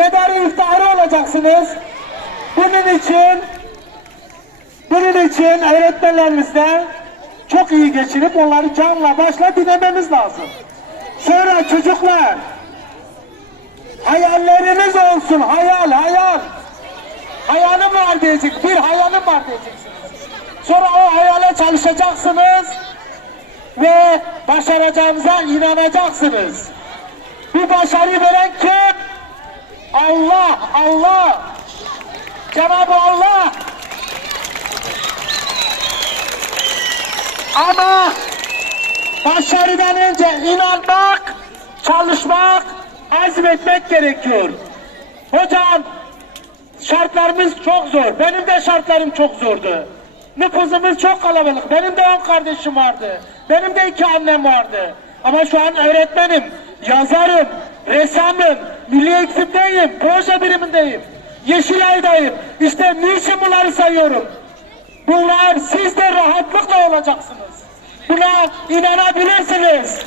medarı iftiharı olacaksınız. Bunun için bunun için öğretmenlerimizle çok iyi geçinip onları canla başla dinlememiz lazım. Sonra çocuklar hayalleriniz olsun hayal hayal. Hayalim var diyecek. Bir hayalim var diyeceksiniz. Sonra o hayale çalışacaksınız ve başaracağınıza inanacaksınız. Bu başarıyı veren kim? Allah, Allah. Cenab-ı Allah. Ama başarıdan önce inanmak, çalışmak, azmetmek gerekiyor. Hocam şartlarımız çok zor. Benim de şartlarım çok zordu. Nüfusumuz çok kalabalık. Benim de on kardeşim vardı. Benim de iki annem vardı. Ama şu an öğretmenim, yazarım, ressamım, milli eğitimdeyim, proje birimindeyim. Yeşilay'dayım. İşte niçin bunları sayıyorum? Bunlar siz de rahatlıkla olacaksınız. Buna inanabilirsiniz.